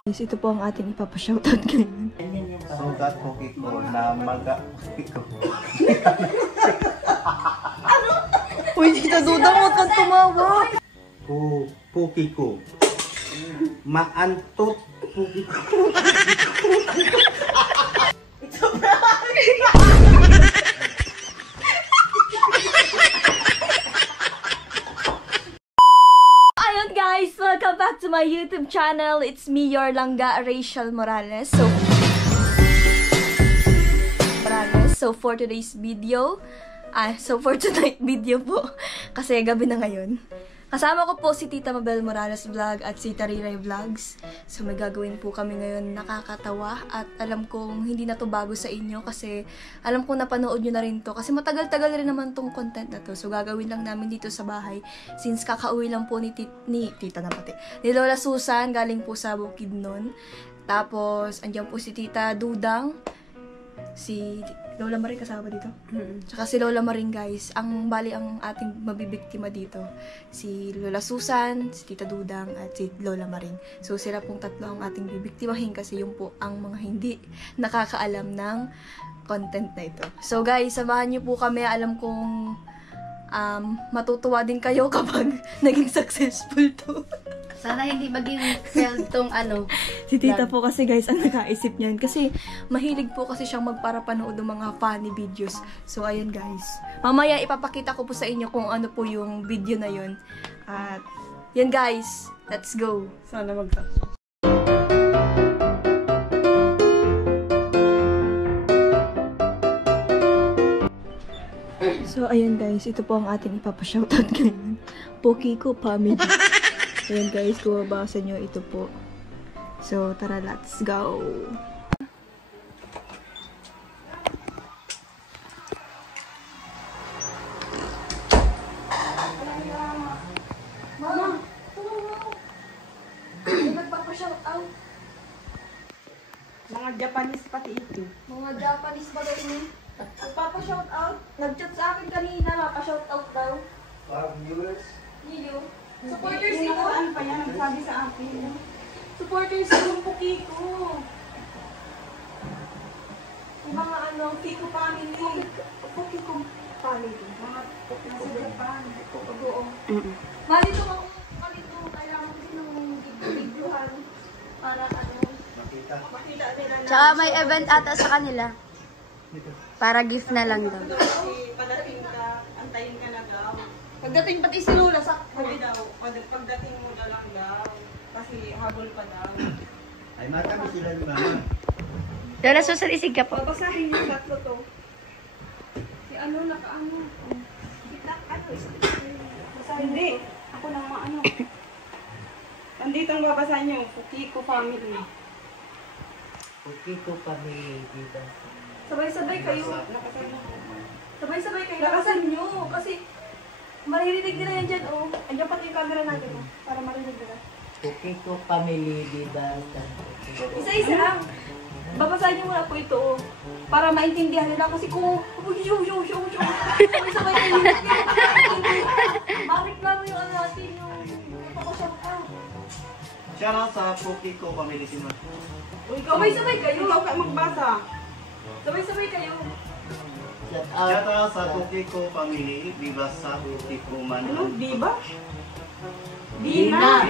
Guys, ito po ang ating ipapashoutout ngayon. Sugat Poki ko na mag-Poki ko. Ano? Uy, Tita Dudang, huwag kang tumawa. Poki ko. Maantot Poki ko. Ito ba? Ayun guys, welcome back to my YouTube channel. It's me, your langga, Rachel Morales. So for today's video, for tonight video po, kasi gabi na ngayon. Kasama ko po si Tita Mabel Morales Vlog at si Tariray Vlogs. So may gagawin po kami ngayon nakakatawa at alam kong hindi na to bago sa inyo kasi alam kong napanood nyo na rin to kasi matagal-tagal rin naman tong content na to. So gagawin lang namin dito sa bahay since kakauwi lang po ni Tita na pati. Ni Lola Susan, galing po sa Bukidnon. Tapos andyan po si Tita Dudang. Si Lola Maring kasama dito. Tsaka si Lola Maring guys. Ang ating mabibiktima dito. Si Lola Susan, si Tita Dudang, at si Lola Maring. So sila pong tatlo ang ating bibiktimahin kasi yung po ang mga hindi nakakaalam ng content na ito. So guys, samahan niyo po kami. Alam kong matutuwa din kayo kapag naging successful to. Sana hindi maging failed tong Si Tita po kasi guys ang nakaisip niyan. Kasi mahilig po kasi siyang magparapanood ng mga funny videos. So ayan guys. Mamaya ipapakita ko po sa inyo kung ano po yung video na yun. At yan guys. Let's go. Sana mag-success. So ayan guys. Ito po ang ating ipapashoutout ngayon. Poki ko family. Ayan guys, kung mabasa nyo, ito po. So, tara, let's go! Mama! Nagpapashoutout. Mga Japanese pati ito. Mga Japanese ba daw ini? Nagpapashoutout. Nag-chat sa akin kanina, mapashoutout daw. Viewers? Niyo. Supporters ko. Ano pa yan? Nagsabi sa akin. Supporters ko po Kiko. Yung mga Kiko family. Kiko family. Mga nasa Japan. Oo. Malito ako. Kailangan ko din ng videohan. Para makita nila na. Tsaka may event ata sa kanila. Para gift na lang daw. Padating ka, antayin ka na daw. Pagdating pati si Lola sa Sabi daw, pagdating mo na lang daw. Kasi habol pa daw. Ay, matami sila ni Mama. Lola Susan, isig ka po. Babasahin yung tatlo to. Si nakaano. Hindi. Ako nang maano. Nandito ang babasahin nyo. Kiko family. Poki ko family dito. sabay-sabay kayo. Sabay-sabay kayo. Lakasan nyo. Kasi maririnig nila yan dyan, oh. Andiyan pati yung camera natin, oh. Para marinig nila. Poki ko family dito. Isa-isa lang. Babasahin niyo muna po ito, oh. Para maintindihan nila. Kasi kung, sabay-sabay kayo. Marik lang yung natin, yung napakasyak. Shout out sa Poki ko family si Ma. Sabay-sabay kayo. Ikaw ka magbasa. Sabay-sabay kayo. Shout out sa Poki ko family. Viva sa Poki ko man. Ano? Diba? Bina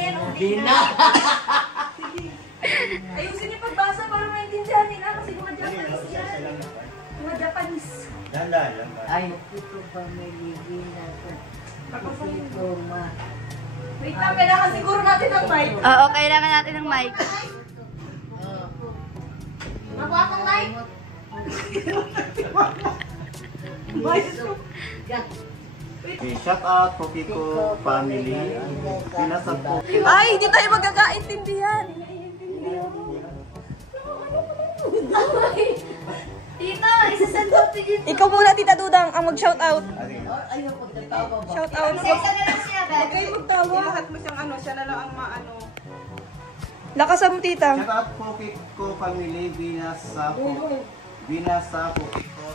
yan, oh. Bina. Ayusin niyo pagbasa para maintindihan nila kasi mga Japanese yan. Mga Japanese. Dahan-dahan lang. Ay, ito pa may liginan ko. Ito ma. Wait lang, kailangan siguro natin ng mic. Oo, kailangan natin ng mic. Nakuha kong mic. Shout out Poki ko family. Pinasa Poki. Ay, hindi tayo magkakaintindihan. Tita, isasend ko to you. Ikaw muna, Tita Dudang, ang mag-shoutout. Ayaw ko nagtawa ba? Shoutout. Isa na lang siya, Huwag kayo magtawa. Lahat mo siyang siya na lang ang maano. Lakasan mo, Tita. Shout out Poki ko family. Binasa Poki ko.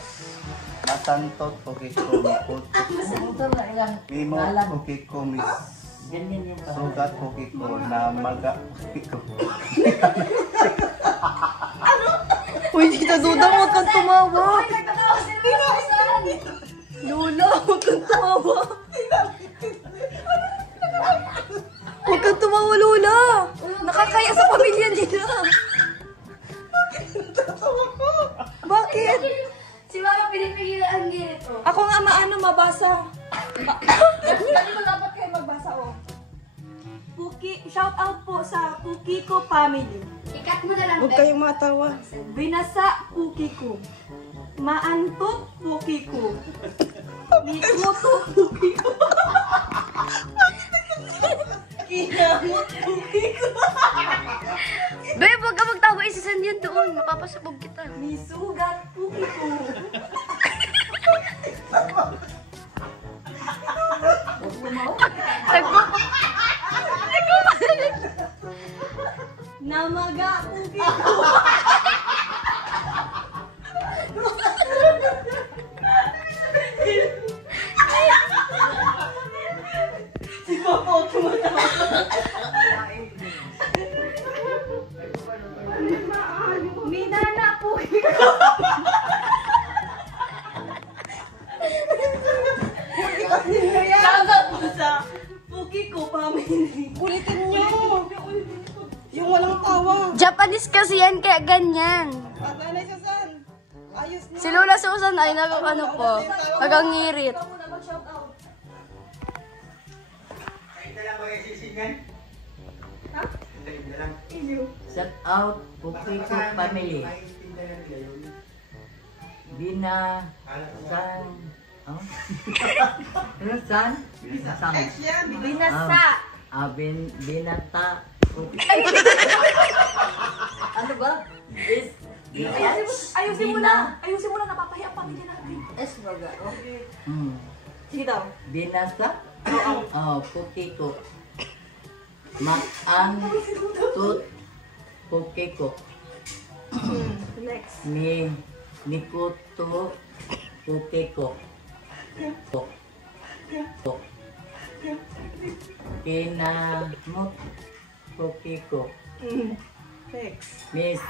Matantot Poki ko. Ito na lang. Mimo Poki ko miss. Ganyan yung Sugat puki ko na maga puki ko. Uy, Tita Duda, huwag kang tumawa. Lola, huwag kang tumawa. Huwag kang tumawa, Lola. Nakakaya sa pamilya nila. Bakit? Si Mama pinipigilan ang ganito. Ako nga maano mabasa. Dali mo dapat kayo magbasa, oh. Puki, shout out po sa Puki ko family. Ikat mo na lang, Huwag Beb. kayong matawa. Binasa Puki ko. Maantot Puki ko. Nikuto Puki ko. Kinamot Puki ko. Beb, huwag ka magtawa. Isasend yun doon. Mapapasabog kita. Nisugat Puki ko. Namaga Puki ko. Si Papa, tumatawa. Minana Puki ko. Shoutout mo sa Puki ko family. Ulitin nyo. Yung walang tawa. Japanese kasi yan, kaya ganyan. Nanay Susan, ayos na. Si Lola Susan ay ano po, nagangirit. Ikaw muna mag-shoutout. Shout out Puki ko family. Bina San. Oh? Ano San? San. Binasa. Binata. Ano ba? Is Ayusin mo na. Ayusin mo na, napapahiya ang pamilya natin. S baga. Okay. Sige daw. Binasa? Oh, Puki ko. Maan tut Puki ko. Next. Nikuto Puki ko. Kinamot Puki ko. Next. Miss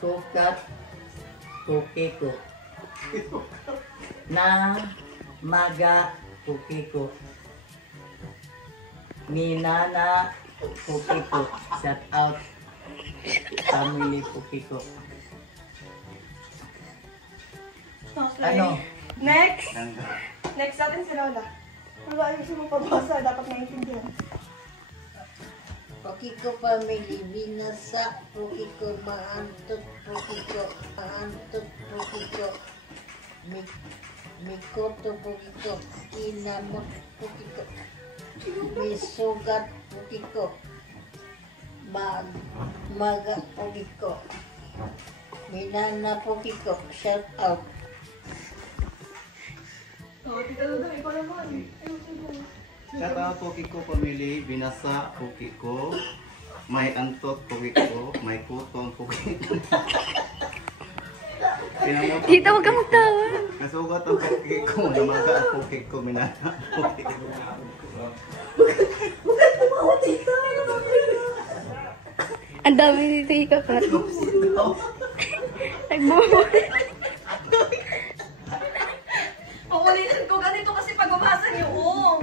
Sukat Puki ko. Na maga Puki ko. Minana Puki ko. Shout out family Puki ko. Okay. Ano? Next. Next natin si Lola. Lola, ayusin mo pagbasa. Dapat naiintindihan. Puki ko family, binasa, puki ko, maantot, puki ko, maantot, puki ko, mikoto, puki ko, kinamot, puki ko, misugat, puki ko, maga, puki ko, minana, puki ko, shout out. Oh, Tita Duda, ikaw naman. Ayusin mo. Shout out puki ko family, binasa puki ko, may antot puki ko, may kutong puki ko. Tita, huwag ka magtawa. Nasugat ang puki ko, namaga ang puki ko, minana puki ko. Ang dami dito ikakat. Nagbubuhay. Pakulitin ko ganito kasi pag umasa niyo, oh.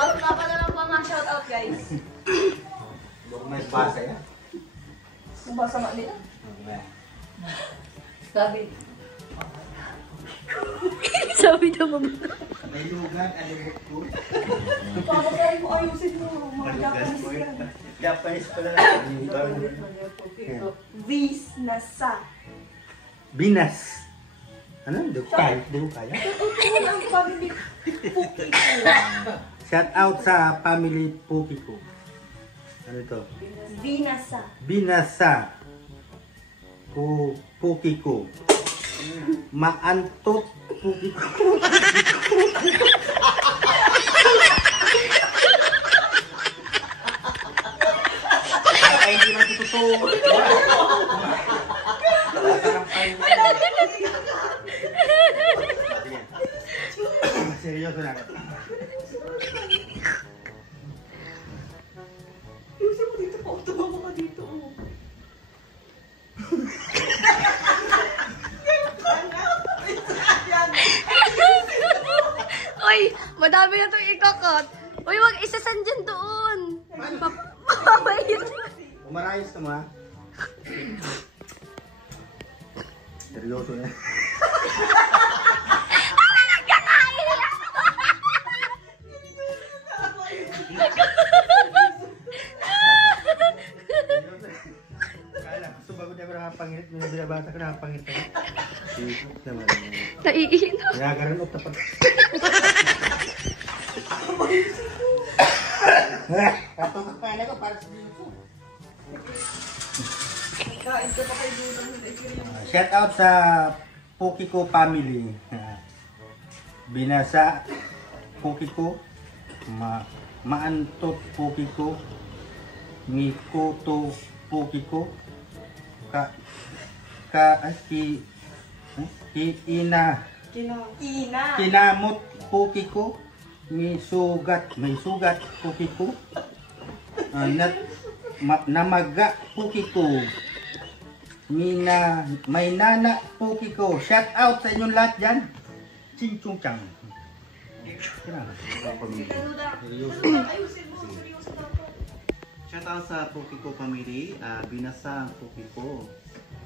Out na pala lang pa mga shoutout, guys. May basa yan. Nabasa nga nila. Sabi, Sabi daw mo. May lugan, alibot ko. Papasahin mo, ayusin mo. Mga Japanese yan. Japanese pala. Vis na sa. Binas. Ano? Dukay. Dukay. Ang family Puki ko. Shout out sa family Puki ko. Ano to? Vinasa. Binasa. Puki ko. Maantot Puki ko. Ay, hindi man totoo. seryoso na. Ayusin mo dito po. Tumama ka dito. Oh. Uy, madami na itong ikakot. Uy, wag isasan dyan doon. Mapapayit. Umarayos ka mo ha? Seryoso na. Kala ko subagot ako nakapangit. May binabasa ko nakapangit ako. Sipot naman. Naiinom. Kaya karoon up na pag... Kato ka kala ko para sa dito ko. Kain ka pa kay Dulang. Shout out sa Pokiko family. Binasa Pokiko, Maantot Pokiko, Mikoto Pokiko, Kinamot Pokiko, may sugat Pokiko, Namaga Pokiko, may nana Pokiko. Shout out sa inyong lahat dyan. Ching chung chang. Shout out sa Pokiko family, binasa ang Pokiko,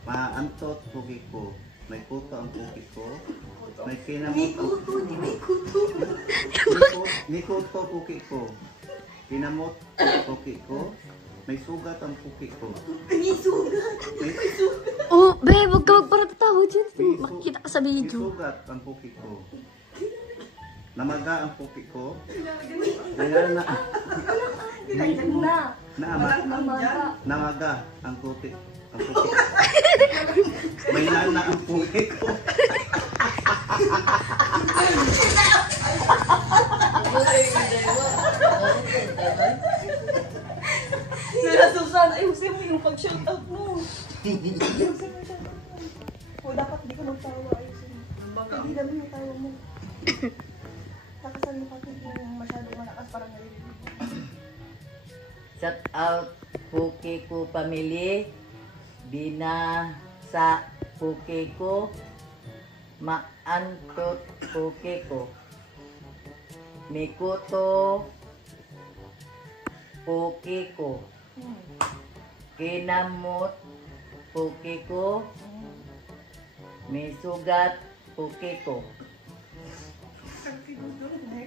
maantot Pokiko, may kuto ang Pokiko, may kinamot may kuto Pokiko, kinamot Pokiko, may sugat ang Pokiko. Oh, babe, wag ka magparatatawa dyan. Makikita ka sa May video. sugat ang Pokiko. Namaga ang Pokiko. Namaga ang Pokiko. May nana ang Pokiko. Nila Susan, ayusin mo yung pag-shout out mo. Ayusin mo yung shout out mo. O, dapat di ka magtawa. Ayusin mo. Hindi naman yung tawa mo. Takasan mo kasi yung masyadong malakas parang narinig. Shout out Pokiko family, binasa Pokiko, maantot Pokiko, mikuto Pokiko, kinamot Pokiko, may sugat Pokiko,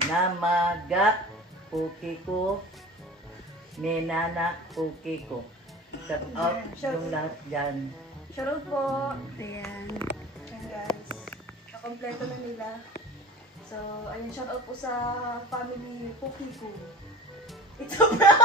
namaga Pokiko, may nana Pokiko. Shout out yung lahat dyan. Shout out po. Ayan. Ayan guys. Nakompleto na nila. So, ayun, shout out po sa family Pokiko. It's a prank!